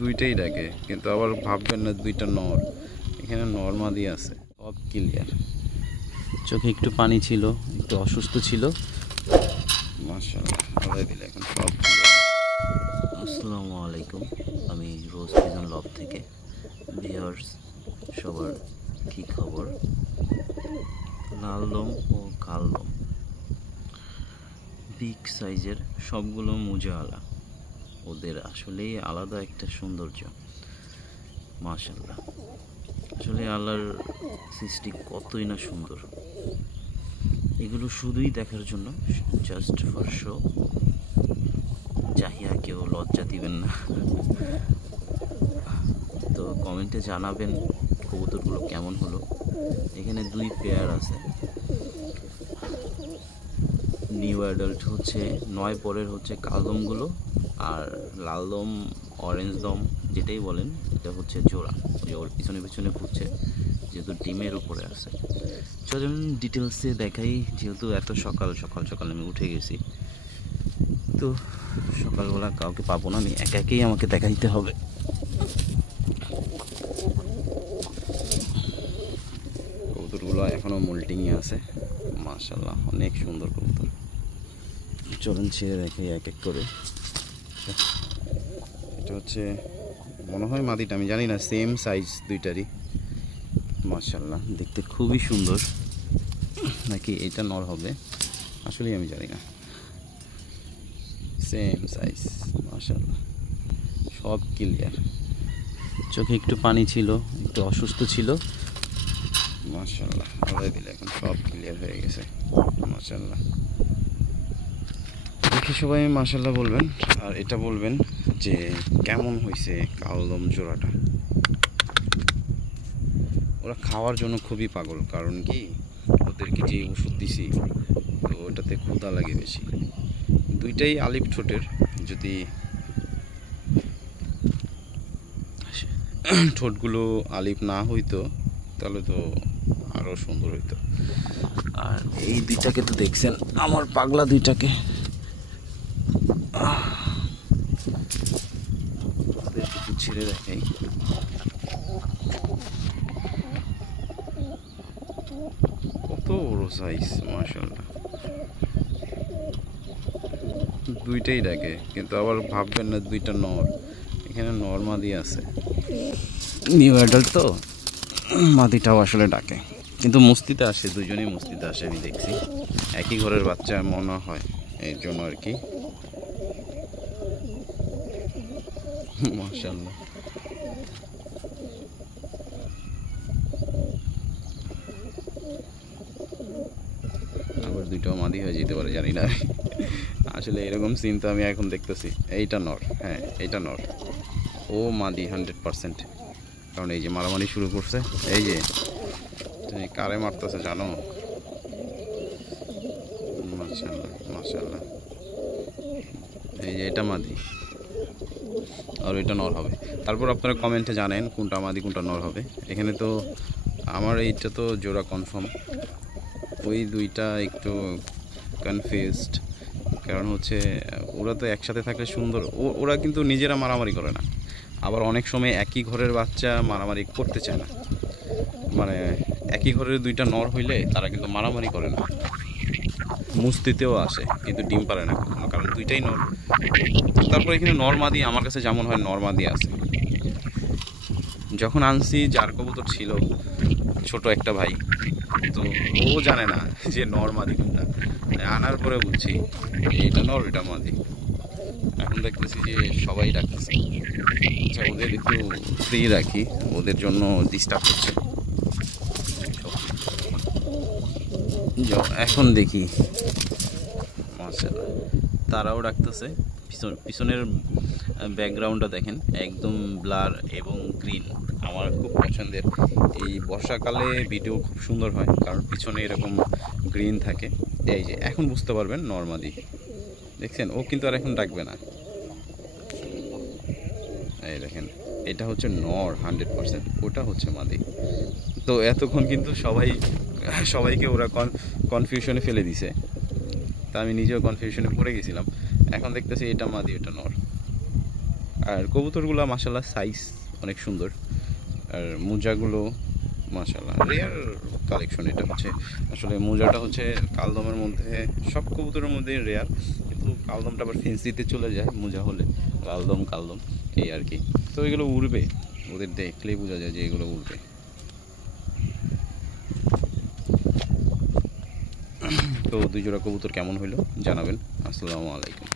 দুইটাই ডাকে, কিন্তু আবার ভাববেন না দুইটা নর। এখানে নর মাদি আছে, সব ক্লিয়ার। চোখে একটু পানি ছিল, একটু অসুস্থ ছিল, মাশাআল্লাহ আল্লাহ দিলে এখন সব। আসসালামু আলাইকুম, আমি রোজ পিজন লব থেকে। ভিউয়ার্স সবার কী খবর? লাল দম ও কাল দম বিগ সাইজের সবগুলো মুজাওয়ালা, ওদের আসলেই আলাদা একটা সৌন্দর্য। মাশাআল্লাহ, আসলে আল্লাহর সৃষ্টি কতই না সুন্দর। এগুলো শুধুই দেখার জন্য, জাস্ট ফর শো। চাহিয়া কেউ লজ্জা দিবেন না। তো কমেন্টে জানাবেন কবুতরগুলো কেমন হলো। এখানে 2 পেয়ার আছে। নিউ অ্যাডাল্ট হচ্ছে 9 পরের হচ্ছে কালদমগুলো, আর লালদম অরেঞ্জ দম যেটাই বলেন, এটা হচ্ছে জোড়া। ওর পিছনে পিছনে ঘুরছে, যেহেতু ডিমের উপরে আছে। চলুন ডিটেলসে দেখাই, যেহেতু এত সকাল সকাল আমি উঠে গেছি, তো সকালবেলা কাউকে পাবো না, আমি একা একাই আমাকে দেখাইতে হবে। কবুতরগুলো এখনও মোল্টিংয়ে আছে, মাশাআল্লাহ অনেক সুন্দর কবুতর। চলুন ছেড়ে দেখাই এক এক করে। এটা হচ্ছে মনে হয় মাদিটা, আমি জানি না, সেম সাইজ দুইটারই। মাশাআল্লাহ দেখতে খুবই সুন্দর। নাকি এটা নর হবে, আসলেই আমি জানি না। সেম সাইজ, মাশাআল্লাহ সব ক্লিয়ার। চোখে একটু পানি ছিল, একটু অসুস্থ ছিল, মাশাআল্লাহ আল্লাহ দিলে এখন সব ক্লিয়ার হয়ে গেছে। মাশাআল্লাহ দেখে সবাই মাশাআল্লাহ বলবেন, আর এটা বলবেন যে কেমন হয়েছে কালদম জোড়াটা। ওরা খাওয়ার জন্য খুবই পাগল, কারণ কি ওদেরকে যে ওষুধ দিছি, তো ওটাতে ক্ষুধা লাগে বেশি। দুইটাই আলিফ ঠোঁটের, যদি ঠোঁটগুলো আলিফ না হইতো তাহলে তো আরও সুন্দর হইতো। আর এই দুইটাকে তো দেখছেন, আমার পাগলা দুইটাকে। একটু ছেড়ে দেখাই। কত বড় সাইজ, মাশাআল্লাহ। দুইটাই ডাকে, কিন্তু আবার ভাববেন না দুইটা নর। এখানে নর মাদি আছে, নিউ অ্যাডাল্ট তো, মাদিটাও আসলে ডাকে, কিন্তু মস্তিতে আসে, দুজনেই মস্তিতে আসে। আমি দেখছি একই ঘরের বাচ্চা মনে হয়, এর জন্য আর কি। মাশাআল্লাহ আবার দুইটাও মাদি হয়ে যেতে পারে, জানি না। আসলে এরকম সিন তো আমি এখন দেখতেছি। এইটা নর, হ্যাঁ এইটা নর, ও মাদি 100%। কারণ এই যে মারামারি শুরু করছে, এই যে তুমি কারে মারতেছে জানো? মাশাআল্লাহ মাশাআল্লাহ, এই যে এটা মাদি আর এটা নর হবে। তারপর আপনারা কমেন্টে জানেন কোনটা মাদি কোনটা নর হবে। এখানে তো আমার এইটা তো জোড়া কনফার্ম, ওই দুইটা একটু কনফিউজড। কারণ হচ্ছে ওরা তো একসাথে থাকলে সুন্দর, ওরা কিন্তু নিজেরা মারামারি করে না, আবার অনেক সময় একই ঘরের বাচ্চা মারামারি করতে চায় না। মানে একই ঘরের দুইটা নর হইলে তারা কিন্তু মারামারি করে না, মুস্তিতেও আসে, কিন্তু ডিম পারে না কখনো, কারণ দুইটাই নর। তারপর এখানে নরমাদি আমার কাছে যেমন হয় নরমাদি আছে। যখন আনছি যার কবুতর ছিল ছোট একটা ভাই, তো ও জানে না যে নরমাদি কোনটা। আনার পরে বুঝছি এটা নর এটা মাদি। এখন দেখতেছি যে সবাই ডাকতেছে। আচ্ছা ওদের একটু ফ্রি রাখি, ওদের জন্য ডিস্টার্ব হচ্ছে। এখন দেখি মাশাআল্লাহ তারাও ডাকতেছে। পিছনের ব্যাকগ্রাউন্ডটা দেখেন, একদম ব্লার এবং গ্রিন, আমার খুব পছন্দের। এই বর্ষাকালে ভিডিও খুব সুন্দর হয়, কারণ পিছনে এরকম গ্রিন থাকে। এই যে এখন বুঝতে পারবেন নরমাদি দেখছেন, ও কিন্তু আর এখন ডাকবে না। এই দেখেন, এটা হচ্ছে নর 100%, ওটা হচ্ছে মাদি। তো এতক্ষণ কিন্তু সবাইকে ওরা কনফিউশনে ফেলে দিছে, তা আমি নিজেও কনফিউশনে পড়ে গেছিলাম। এখন দেখতেছি এটা মাদি এটা নর। আর কবুতরগুলো মাশাআল্লাহ সাইজ অনেক সুন্দর, আর মোজাগুলো মাশাআল্লাহ রেয়ার কালেকশন। এটা হচ্ছে আসলে মোজাটা হচ্ছে কালদমের মধ্যে সব কবুতরের মধ্যে রেয়ার, কিন্তু কালদমটা আবার ফেন্সিতে চলে যায় মোজা হলে, কালদম এই আর কি। তো এগুলো উড়বে, ওদের দেখলেই বোঝা যায় যে এগুলো উড়বে। তো 2 জোড়া কবুতর কেমন হলো জানাবেন। আসসালামু আলাইকুম।